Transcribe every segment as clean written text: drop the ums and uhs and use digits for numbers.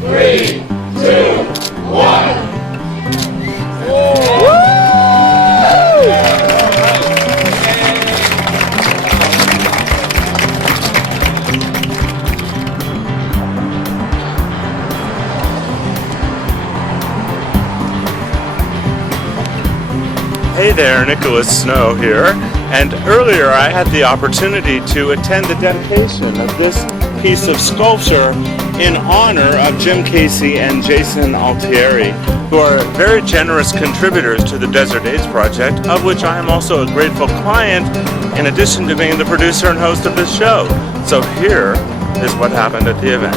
Three, two, one. Hey there, Nicholas Snow here, and earlier I had the opportunity to attend the dedication of this piece of sculpture in honor of Jim Casey and Jason Altieri, who are very generous contributors to the Desert AIDS Project, of which I am also a grateful client, in addition to being the producer and host of this show. So here is what happened at the event.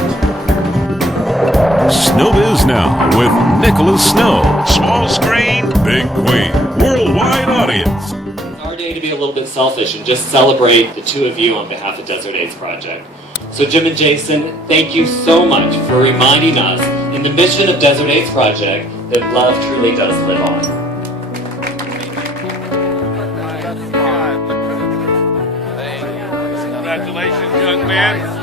SnowbizNow with Nicholas Snow. Small screen, big queen, worldwide audience. It's our day to be a little bit selfish and just celebrate the two of you on behalf of Desert AIDS Project. So Jim and Jason, thank you so much for reminding us in the mission of Desert AIDS Project that love truly does live on. Congratulations, young man.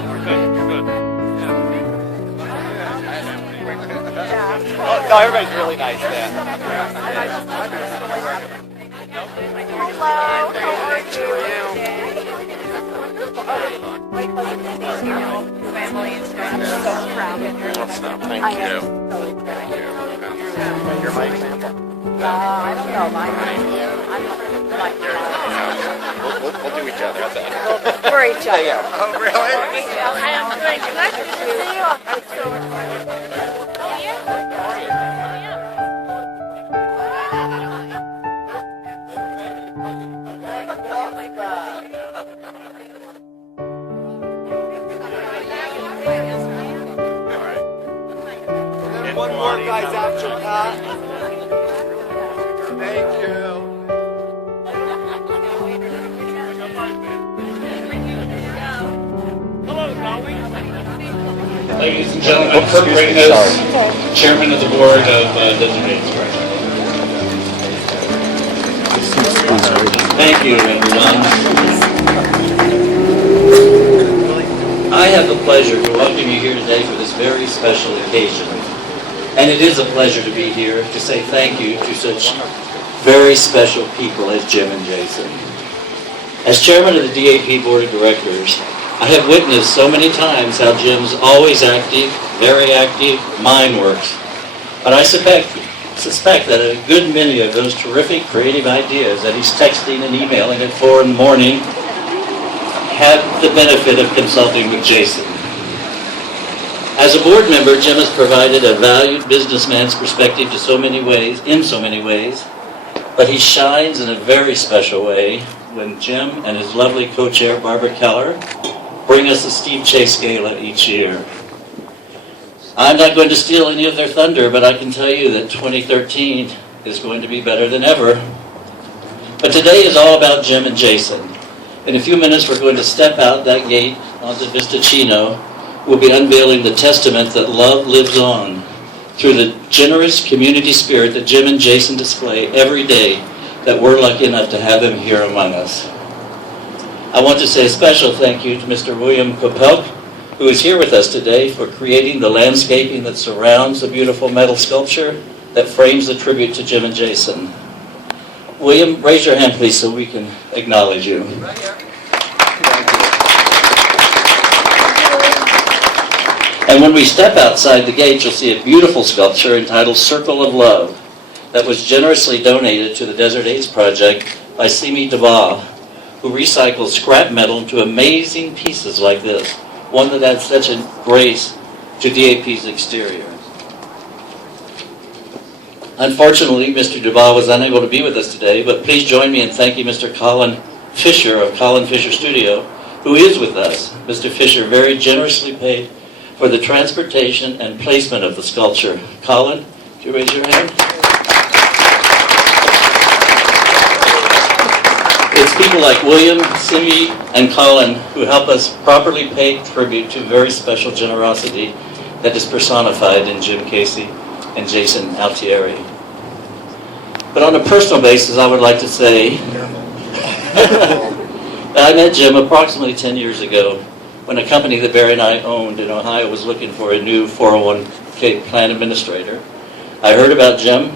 Oh, no, everybody's really nice there. Hello, how are you? Family is so proud of you. Thank you. You're my example. I don't know, I'm We'll do each other. How's that? for each other. Yeah. Oh, really? I am good. Nice to see you. One more, guys, after Pat. Thank you. Ladies and gentlemen, Kurt Ringos, Chairman of the Board of Desert AIDS Project. Thank you, everyone. I have the pleasure to welcome you here today for this very special occasion. And it is a pleasure to be here to say thank you to such very special people as Jim and Jason. As chairman of the DAP Board of Directors, I have witnessed so many times how Jim's always active, very active, mind works. But I suspect that a good many of those terrific creative ideas that he's texting and emailing at 4 in the morning have the benefit of consulting with Jason. As a board member, Jim has provided a valued businessman's perspective in so many ways, but he shines in a very special way when Jim and his lovely co-chair, Barbara Keller, bring us the Steve Chase Gala each year. I'm not going to steal any of their thunder, but I can tell you that 2013 is going to be better than ever. But today is all about Jim and Jason. In a few minutes, we're going to step out that gate onto Vista Chino. We'll be unveiling the testament that love lives on through the generous community spirit that Jim and Jason display every day that we're lucky enough to have them here among us. I want to say a special thank you to Mr. William Kopelk, who is here with us today for creating the landscaping that surrounds the beautiful metal sculpture that frames the tribute to Jim and Jason. William, raise your hand please so we can acknowledge you. And when we step outside the gate, you'll see a beautiful sculpture entitled Circle of Love that was generously donated to the Desert AIDS Project by Simi Dava, who recycles scrap metal into amazing pieces like this, one that adds such a grace to DAP's exterior. Unfortunately, Mr. Dava was unable to be with us today, but please join me in thanking Mr. Colin Fisher of Colin Fisher Studio, who is with us. Mr. Fisher very generously paid for the transportation and placement of the sculpture. Colin, do you raise your hand? It's people like William, Simi, and Colin who help us properly pay tribute to very special generosity that is personified in Jim Casey and Jason Altieri. But on a personal basis, I would like to say I met Jim approximately 10 years ago when a company that Barry and I owned in Ohio was looking for a new 401k plan administrator. I heard about Jim,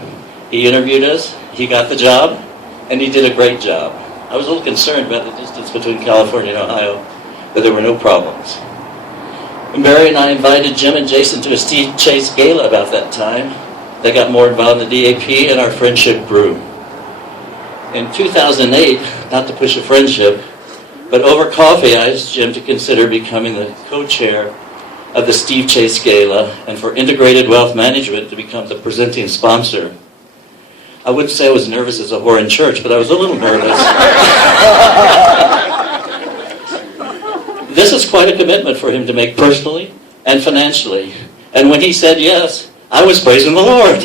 he interviewed us, he got the job, and he did a great job. I was a little concerned about the distance between California and Ohio, but there were no problems. When Barry and I invited Jim and Jason to a Steve Chase gala about that time, they got more involved in the DAP and our friendship grew. In 2008, not to push a friendship, but over coffee I asked Jim to consider becoming the co-chair of the Steve Chase Gala and for Integrated Wealth Management to become the presenting sponsor. I wouldn't say I was nervous as a whore in church, but I was a little nervous. This is quite a commitment for him to make personally and financially. And when he said yes, I was praising the Lord.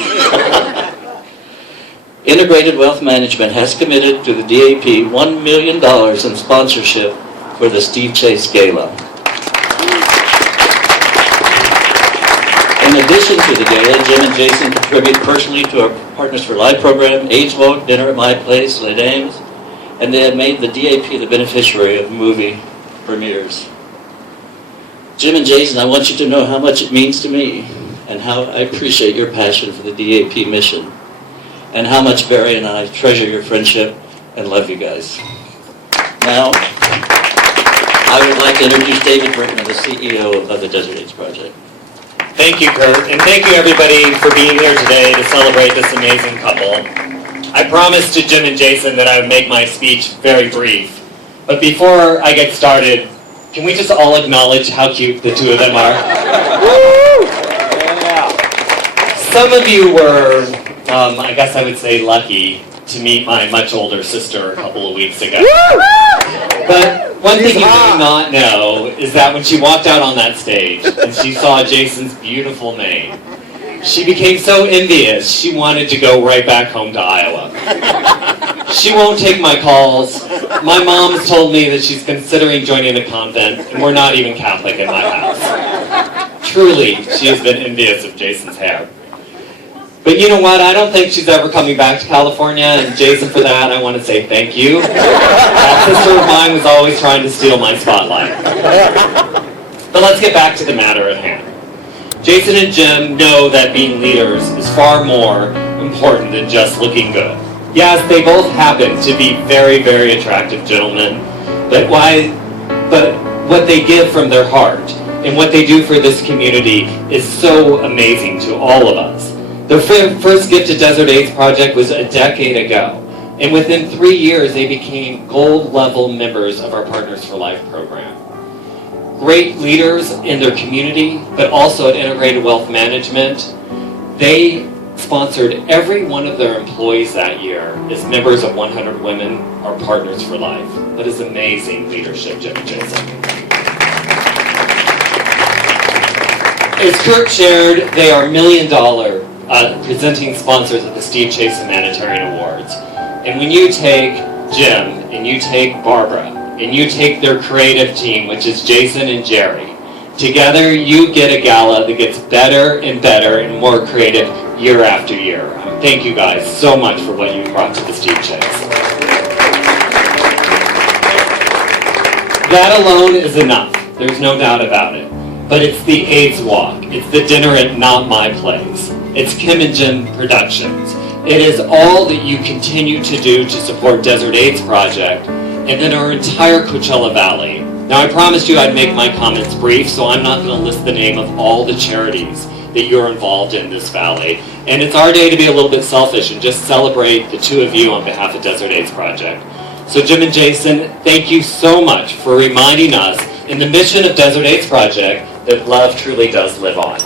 Integrated Wealth Management has committed to the DAP $1 million in sponsorship for the Steve Chase Gala. In addition to the gala, Jim and Jason contribute personally to our Partners for Life program, AIDS Walk, Dinner at My Place, Les Dames, and they have made the DAP the beneficiary of movie premieres. Jim and Jason, I want you to know how much it means to me and how I appreciate your passion for the DAP mission and how much Barry and I treasure your friendship and love you guys. Now, I would like to introduce David Brinkman, the CEO of the Desert AIDS Project. Thank you, Kurt, and thank you everybody for being here today to celebrate this amazing couple. I promised to Jim and Jason that I would make my speech very brief, but before I get started, can we just all acknowledge how cute the two of them are? Woo! Yeah. Some of you were, I guess I would say, lucky to meet my much older sister a couple of weeks ago. But one thing you may not know is that when she walked out on that stage and she saw Jason's beautiful mane, she became so envious she wanted to go right back home to Iowa. She won't take my calls. My mom's told me that she's considering joining a convent, and we're not even Catholic in my house. Truly, she has been envious of Jason's hair. But you know what? I don't think she's ever coming back to California, and Jason, for that, I want to say thank you. That sister of mine was always trying to steal my spotlight. But let's get back to the matter at hand. Jason and Jim know that being leaders is far more important than just looking good. Yes, they both happen to be very, very attractive gentlemen, but what they give from their heart and what they do for this community is so amazing to all of us. Their first gift to Desert AIDS Project was a decade ago, and within 3 years they became gold-level members of our Partners for Life program. Great leaders in their community, but also at Integrated Wealth Management, they sponsored every one of their employees that year as members of 100 Women, our Partners for Life. That is amazing leadership, Jim and Jason. As Kurt shared, they are $1 million presenting sponsors of the Steve Chase Humanitarian Awards. And when you take Jim, and you take Barbara, and you take their creative team, which is Jason and Jerry, together you get a gala that gets better and better and more creative year after year. Thank you guys so much for what you've brought to the Steve Chase. That alone is enough. There's no doubt about it. But it's the AIDS Walk. It's the dinner at Not My Place. It's Kim and Jim Productions. It is all that you continue to do to support Desert AIDS Project and then our entire Coachella Valley. Now, I promised you I'd make my comments brief, so I'm not going to list the name of all the charities that you're involved in this valley. And it's our day to be a little bit selfish and just celebrate the two of you on behalf of Desert AIDS Project. So Jim and Jason, thank you so much for reminding us in the mission of Desert AIDS Project that love truly does live on.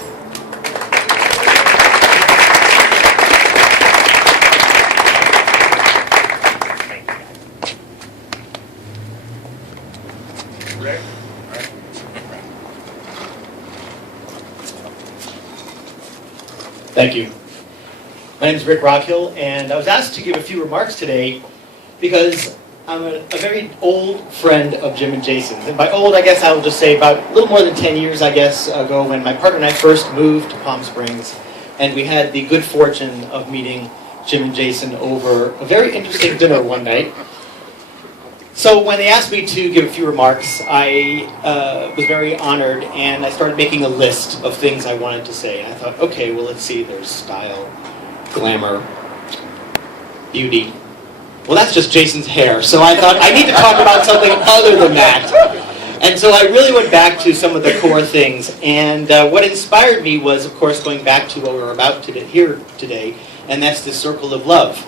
Thank you. My name is Rick Rockhill, and I was asked to give a few remarks today because I'm a very old friend of Jim and Jason's. And by old, I guess I will just say about a little more than 10 years, I guess, ago when my partner and I first moved to Palm Springs, and we had the good fortune of meeting Jim and Jason over a very interesting dinner one night. So when they asked me to give a few remarks, I was very honored, and I started making a list of things I wanted to say. And I thought, okay, well, let's see, there's style, glamour, beauty. Well, that's just Jason's hair, so I thought I need to talk about something other than that. And so I really went back to some of the core things, and what inspired me was, of course, going back to what we're about to hear today, and that's the circle of love.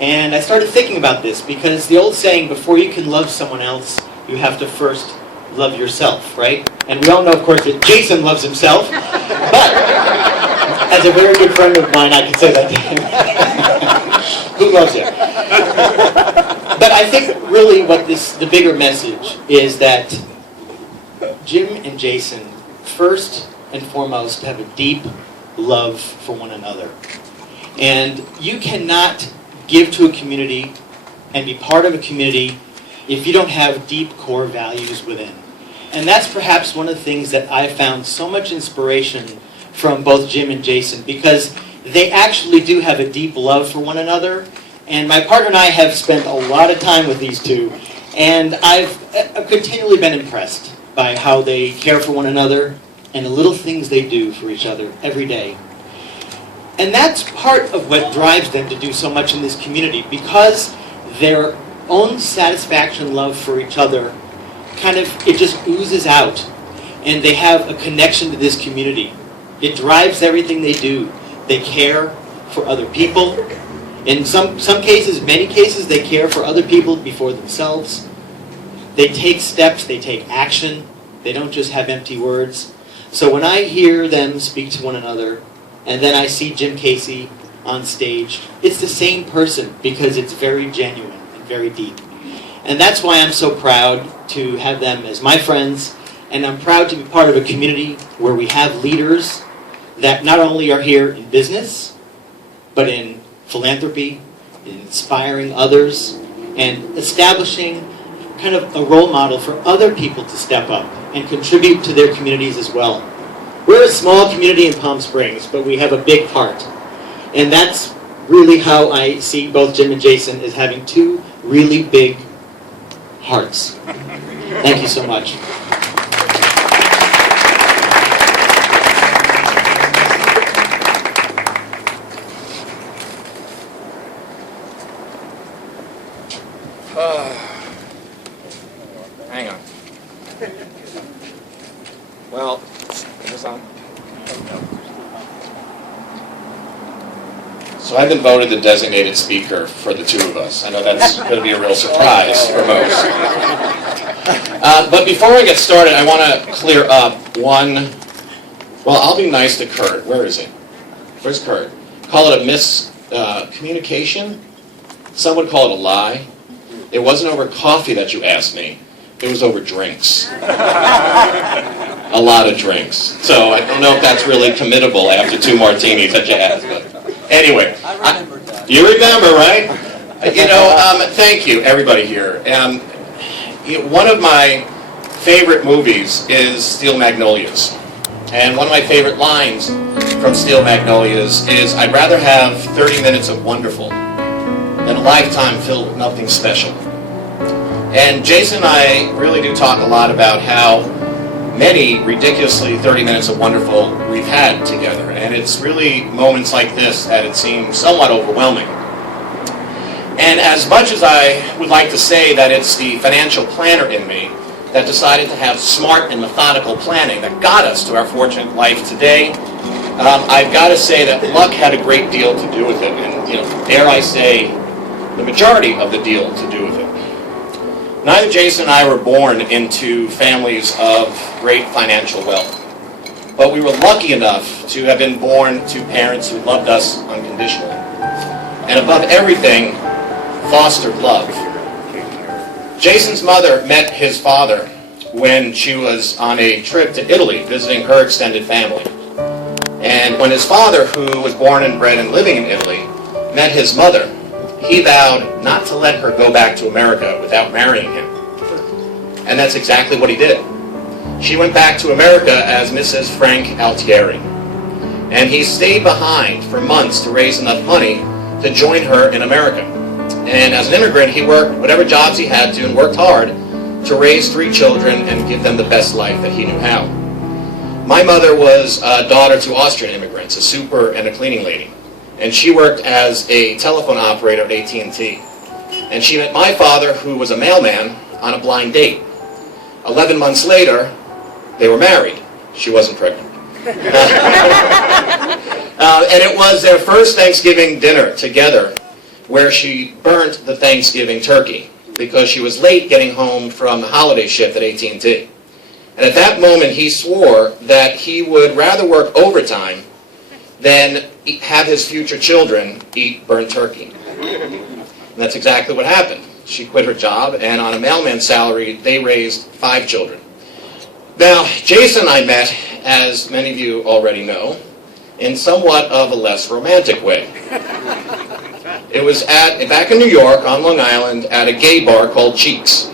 And I started thinking about this, because the old saying, before you can love someone else, you have to first love yourself, right? And we all know, of course, that Jason loves himself, but as a very good friend of mine, I can say that to him. Who loves him? But I think really what the bigger message is that Jim and Jason, first and foremost, have a deep love for one another. And you cannot give to a community and be part of a community if you don't have deep core values within. And that's perhaps one of the things that I found so much inspiration from both Jim and Jason, because they actually do have a deep love for one another. And my partner and I have spent a lot of time with these two, and I've continually been impressed by how they care for one another and the little things they do for each other every day. And that's part of what drives them to do so much in this community, because their own satisfaction, love for each other, it just oozes out. And they have a connection to this community. It drives everything they do. They care for other people. In some cases, many cases, they care for other people before themselves. They take steps, they take action. They don't just have empty words. So when I hear them speak to one another, and then I see Jim Casey on stage, it's the same person, because it's very genuine and very deep. And that's why I'm so proud to have them as my friends, and I'm proud to be part of a community where we have leaders that not only are here in business, but in philanthropy, in inspiring others, and establishing kind of a role model for other people to step up and contribute to their communities as well. We're a small community in Palm Springs, but we have a big heart. And that's really how I see both Jim and Jason as having two really big hearts. Thank you so much. Hang on. Well, is this on? So I've been voted the designated speaker for the two of us. I know that's going to be a real surprise for most. But before I get started, I want to clear up one. Well, I'll be nice to Kurt. Where is he? Where's Kurt? Call it a miscommunication. Some would call it a lie. It wasn't over coffee that you asked me. It was over drinks. A lot of drinks. So I don't know if that's really committable after 2 martinis that you asked. But anyway, I remembered that. You remember, right? Thank you, everybody here. One of my favorite movies is Steel Magnolias. And one of my favorite lines from Steel Magnolias is, I'd rather have 30 minutes of wonderful than a lifetime filled with nothing special. And Jason and I really do talk a lot about how many ridiculously 30 minutes of wonderful we've had together. And it's really moments like this that it seems somewhat overwhelming. And as much as I would like to say that it's the financial planner in me that decided to have smart and methodical planning that got us to our fortunate life today, I've got to say that luck had a great deal to do with it. And, dare I say, the majority of the deal to do with it. Neither Jason and I were born into families of great financial wealth, but we were lucky enough to have been born to parents who loved us unconditionally. And above everything, fostered love. Jason's mother met his father when she was on a trip to Italy visiting her extended family. And when his father, who was born and bred and living in Italy, met his mother, he vowed not to let her go back to America without marrying him. And that's exactly what he did. She went back to America as Mrs. Frank Altieri. And he stayed behind for months to raise enough money to join her in America. And as an immigrant, he worked whatever jobs he had to and worked hard to raise 3 children and give them the best life that he knew how. My mother was a daughter to Austrian immigrants, a super and a cleaning lady. And she worked as a telephone operator at AT&T. And she met my father, who was a mailman, on a blind date. 11 months later, they were married. She wasn't pregnant. And it was their first Thanksgiving dinner together where she burnt the Thanksgiving turkey because she was late getting home from the holiday shift at AT&T. And at that moment, he swore that he would rather work overtime than have his future children eat burnt turkey. And that's exactly what happened. She quit her job, and on a mailman's salary, they raised 5 children. Now, Jason I met, as many of you already know, in somewhat of a less romantic way. It was back in New York, on Long Island, at a gay bar called Cheeks.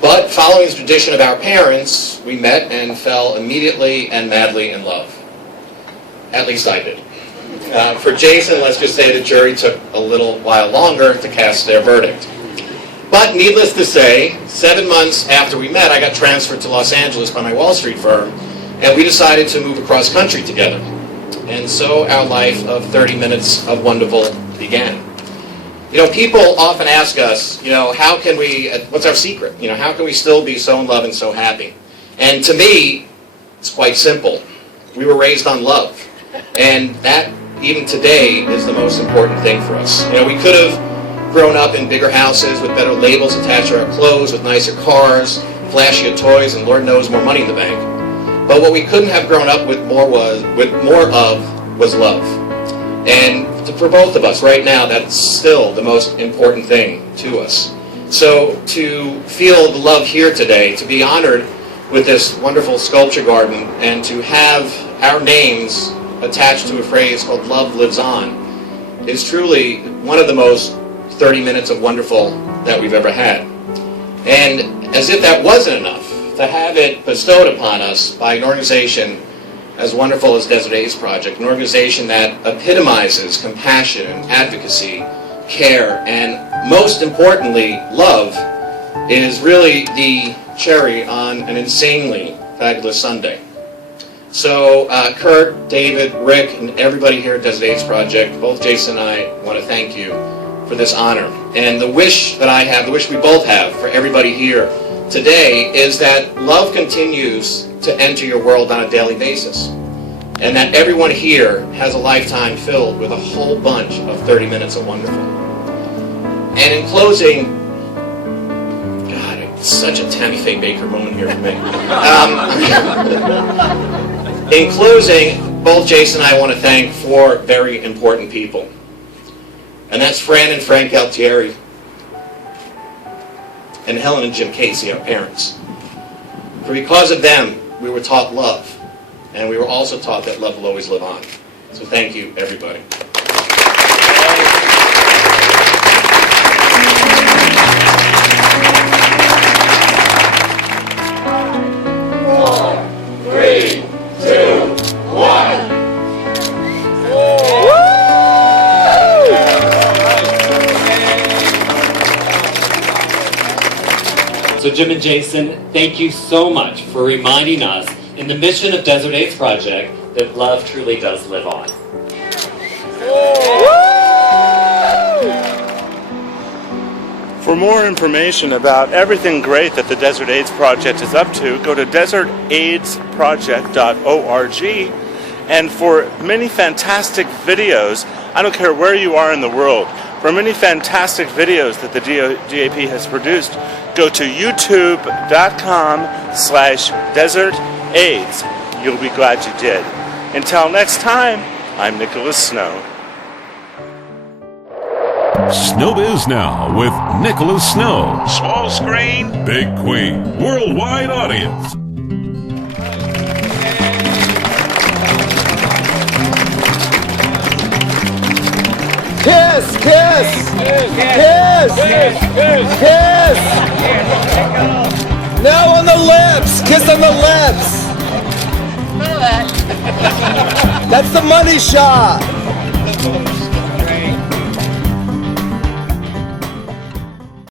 But following the tradition of our parents, we met and fell immediately and madly in love. At least I did. For Jason, let's just say the jury took a little while longer to cast their verdict. But needless to say, 7 months after we met, I got transferred to Los Angeles by my Wall Street firm, and we decided to move across country together. And so our life of 30 minutes of wonderful began. You know, people often ask us, how can we, what's our secret? How can we still be so in love and so happy? And to me, it's quite simple. We were raised on love. And that, even today, is the most important thing for us. We could have grown up in bigger houses with better labels attached to our clothes, with nicer cars, flashier toys, and Lord knows more money in the bank. But what we couldn't have grown up with more of was love. And for both of us right now, that's still the most important thing to us. So to feel the love here today, to be honored with this wonderful sculpture garden, and to have our names attached to a phrase called "Love Lives On" is truly one of the most 30 minutes of wonderful that we've ever had. And as if that wasn't enough, to have it bestowed upon us by an organization as wonderful as Desert AIDS Project, an organization that epitomizes compassion, advocacy, care, and most importantly, love, is really the cherry on an insanely fabulous sundae. So Kurt, David, Rick, and everybody here at Desert AIDS Project, both Jason and I want to thank you for this honor. And the wish that I have, the wish we both have for everybody here today, is that love continues to enter your world on a daily basis. And that everyone here has a lifetime filled with a whole bunch of 30 minutes of wonderful. And in closing, God, it's such a Tammy Faye Baker moment here for me. In closing, both Jason and I want to thank 4 very important people. And that's Fran and Frank Altieri, and Helen and Jim Casey, our parents. For because of them, we were taught love, and we were also taught that love will always live on. So thank you, everybody. 3, 2, 1. So Jim and Jason, thank you so much for reminding us in the mission of Desert AIDS Project that love truly does live on. For more information about everything great that the Desert AIDS Project is up to, go to desertaidsproject.org. And for many fantastic videos, I don't care where you are in the world, for many fantastic videos that the DAP has produced, go to youtube.com/desertaids. You'll be glad you did. Until next time, I'm Nicholas Snow. SnowbizNow with Nicholas Snow. Small screen, big queen. Worldwide audience. Kiss, kiss, kiss, kiss. Now on the lips, kiss on the lips. That's the money shot.